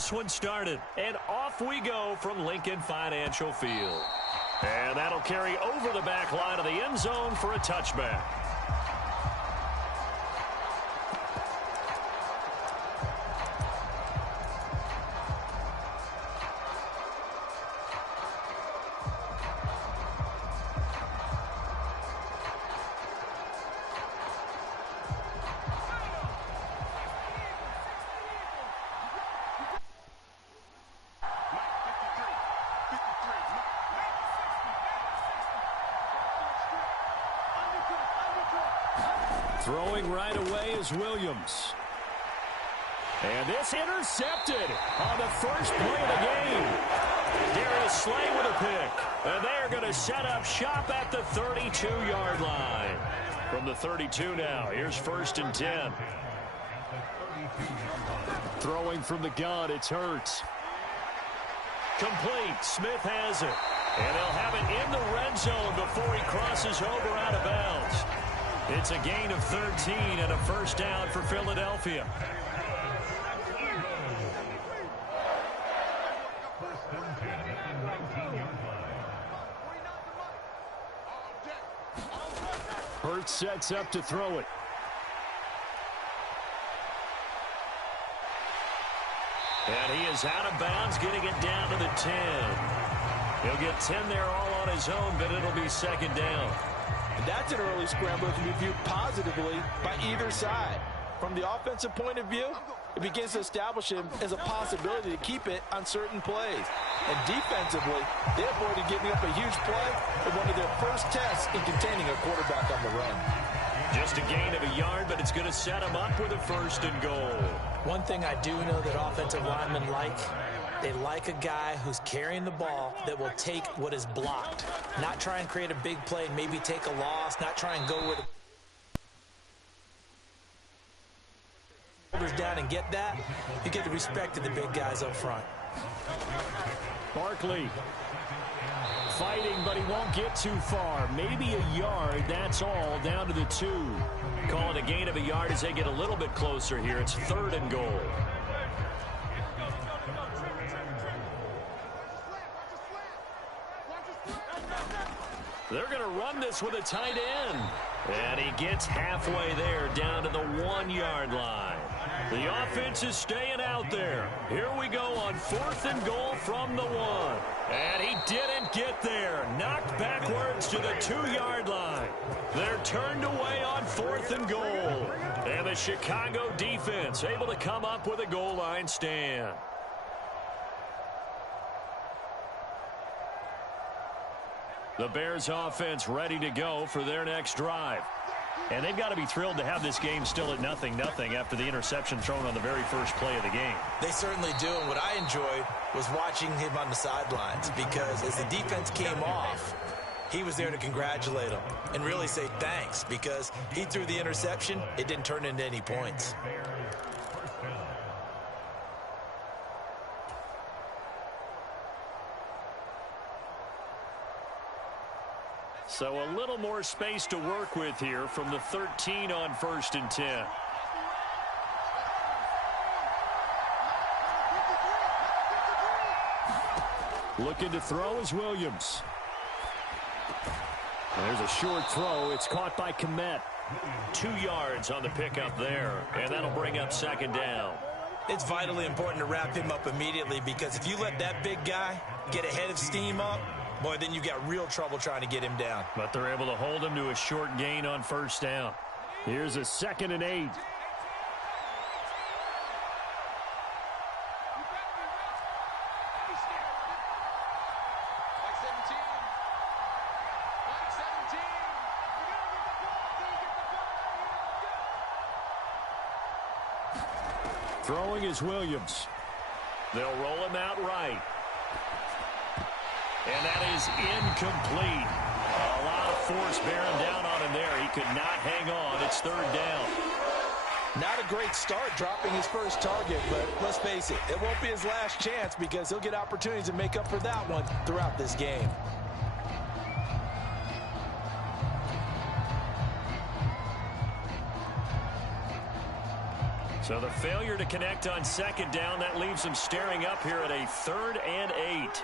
this one started. And off we go from Lincoln Financial Field. And that'll carry over the back line of the end zone for a touchback. Throwing right away is Williams. And this intercepted on the first play of the game. Darius Slay with a pick. And they're going to set up shop at the 32-yard line. From the 32 now, here's 1st and 10. Throwing from the gun, it's Hurts. Complete. Smith has it. And they'll have it in the red zone before he crosses over out of bounds. It's a gain of 13 and a first down for Philadelphia. Hurts sets up to throw it. And he is out of bounds, getting it down to the 10. He'll get 10 there all on his own, but it'll be 2nd down. And that's an early scramble that can be viewed positively by either side. From the offensive point of view, it begins to establish him as a possibility to keep it on certain plays. And defensively, they avoided giving up a huge play in one of their first tests in containing a quarterback on the run. Just a gain of a yard, but it's going to set him up with a 1st and goal. One thing I do know that offensive linemen like, they like a guy who's carrying the ball that will take what is blocked. Not try and create a big play and maybe take a loss, not try and go with it. Down and get that, you get the respect of the big guys up front. Barkley fighting, but he won't get too far. Maybe a yard, that's all, down to the 2. Call it a gain of a yard as they get a little bit closer here. It's 3rd and goal. They're going to run this with a tight end. And he gets halfway there, down to the 1-yard line. The offense is staying out there. Here we go on 4th and goal from the 1. And he didn't get there. Knocked backwards to the 2-yard line. They're turned away on 4th and goal. And the Chicago defense able to come up with a goal line stand. The Bears offense ready to go for their next drive. And they've got to be thrilled to have this game still at 0-0 after the interception thrown on the very first play of the game. They certainly do, and what I enjoyed was watching him on the sidelines, because as the defense came off, he was there to congratulate them and really say thanks, because he threw the interception. It didn't turn into any points. So a little more space to work with here from the 13 on 1st and 10. Looking to throw is Williams. There's a short throw. It's caught by Komet. 2 yards on the pickup there, and that'll bring up 2nd down. It's vitally important to wrap him up immediately, because if you let that big guy get ahead of steam up, boy, then you got real trouble trying to get him down. But they're able to hold him to a short gain on 1st down. Here's a 2nd and 8. Throwing is Williams. They'll roll him out right. And that is incomplete. A lot of force bearing down on him there. He could not hang on. It's 3rd down. Not a great start dropping his first target, but let's face it, it won't be his last chance, because he'll get opportunities to make up for that one throughout this game. So the failure to connect on second down, that leaves them staring up here at a 3rd and 8.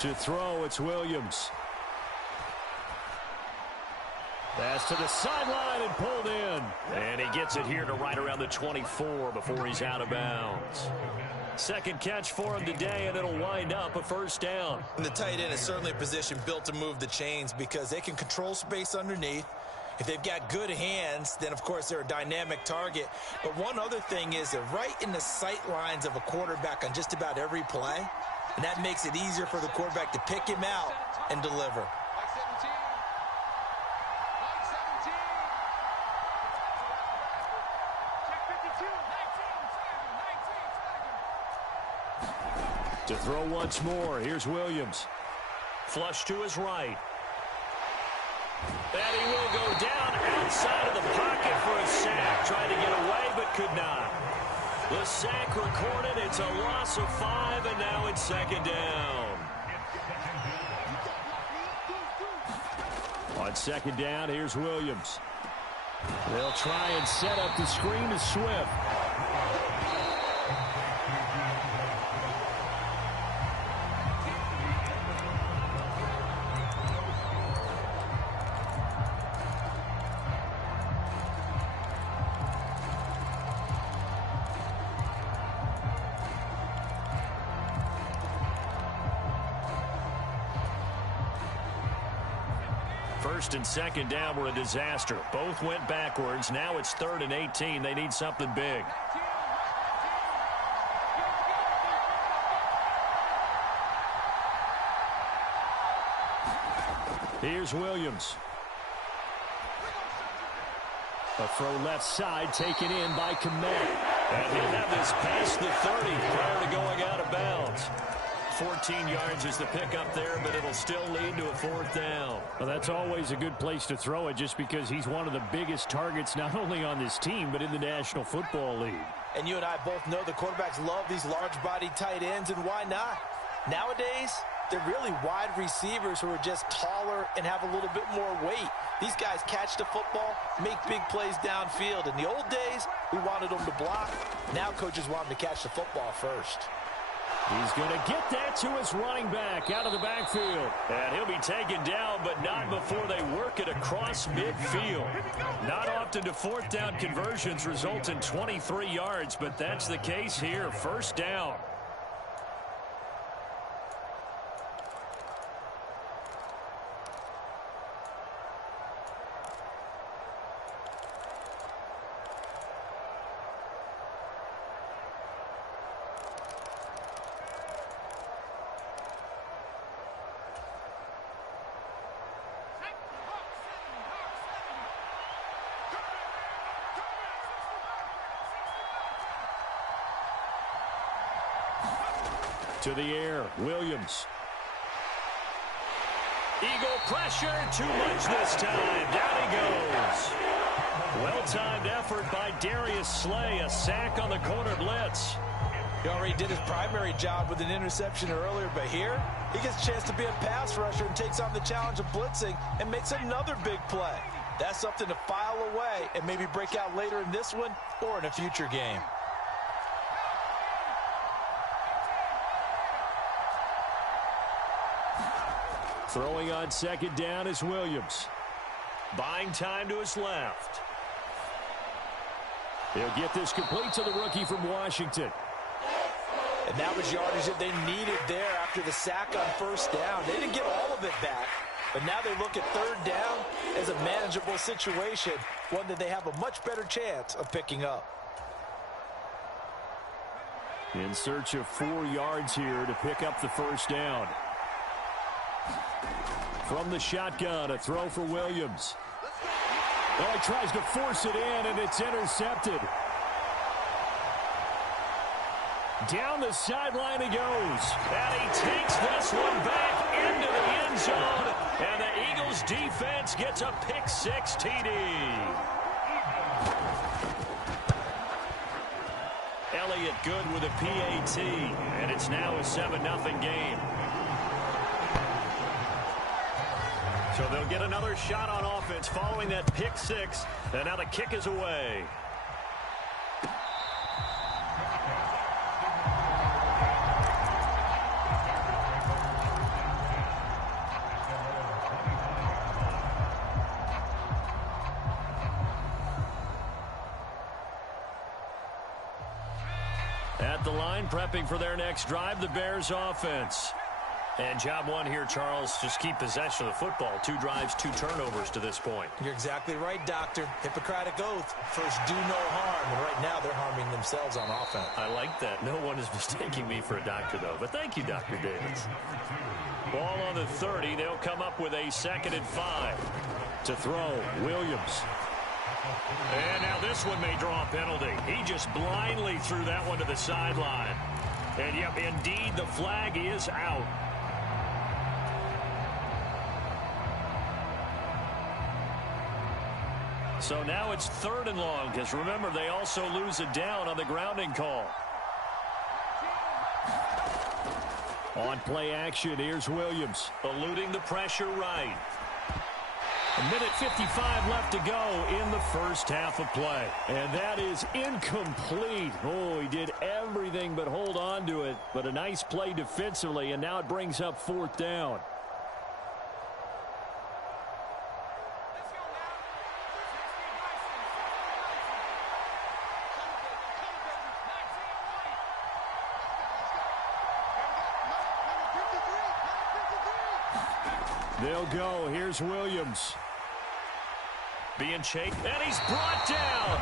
To throw, it's Williams. Pass to the sideline and pulled in. And he gets it here to right around the 24 before he's out of bounds. Second catch for him today, and it'll wind up a 1st down. And the tight end is certainly a position built to move the chains because they can control space underneath. If they've got good hands, then, of course, they're a dynamic target. But one other thing is they're right in the sight lines of a quarterback on just about every play. And that makes it easier for the quarterback to pick him out and deliver. To throw once more, here's Williams. Flush to his right. And he will go down outside of the pocket for a sack. Tried to get away, but could not. The sack recorded. It's a loss of 5, and now it's 2nd down. On 2nd down, here's Williams. They'll try and set up the screen to Swift. First and 2nd down were a disaster. Both went backwards. Now it's 3rd and 18. They need something big. Here's Williams. A throw left side taken in by Komet. And he'll have this past the 30 prior to going out of bounds. 14 yards is the pickup there, but it'll still lead to a 4th down. Well, that's always a good place to throw it just because he's one of the biggest targets not only on this team but in the National Football League. And you and I both know the quarterbacks love these large-bodied tight ends, and why not? Nowadays, they're really wide receivers who are just taller and have a little bit more weight. These guys catch the football, make big plays downfield. In the old days, we wanted them to block. Now coaches want them to catch the football first. He's going to get that to his running back out of the backfield. And he'll be taken down, but not before they work it across midfield. Not often do 4th down conversions result in 23 yards, but that's the case here. 1st down. To the air, Williams. Eagle pressure, too much this time. Down he goes. Well-timed effort by Darius Slay. A sack on the corner blitz. He already did his primary job with an interception earlier, but here he gets a chance to be a pass rusher and takes on the challenge of blitzing and makes another big play. That's something to file away and maybe break out later in this one or in a future game. Throwing on 2nd down is Williams. Buying time to his left. He'll get this complete to the rookie from Washington. And that was yardage that they needed there after the sack on 1st down. They didn't get all of it back, but now they look at 3rd down as a manageable situation, one that they have a much better chance of picking up. In search of 4 yards here to pick up the 1st down. From the shotgun, a throw for Williams. Oh, he tries to force it in, and it's intercepted. Down the sideline he goes. And he takes this one back into the end zone. And the Eagles defense gets a pick-6 TD. Elliott good with a PAT, and it's now a 7-0 game. So they'll get another shot on offense following that pick six, and now the kick is away. At the line, prepping for their next drive, the Bears offense. And job one here, Charles, just keep possession of the football. 2 drives, 2 turnovers to this point. You're exactly right, Doctor. Hippocratic oath. First, do no harm. And right now, they're harming themselves on offense. I like that. No one is mistaking me for a doctor, though. But thank you, Dr. Davis. Ball on the 30. They'll come up with a 2nd and 5. To throw, Williams. And now this one may draw a penalty. He just blindly threw that one to the sideline. And, yep, indeed, the flag is out. So now it's 3rd and long, because remember, they also lose a down on the grounding call. On play action, here's Williams. Eluding the pressure right. 1:55 left to go in the first half of play. And that is incomplete. Oh, he did everything but hold on to it. But a nice play defensively, and now it brings up 4th down. They'll go. Here's Williams. Being chased, and he's brought down.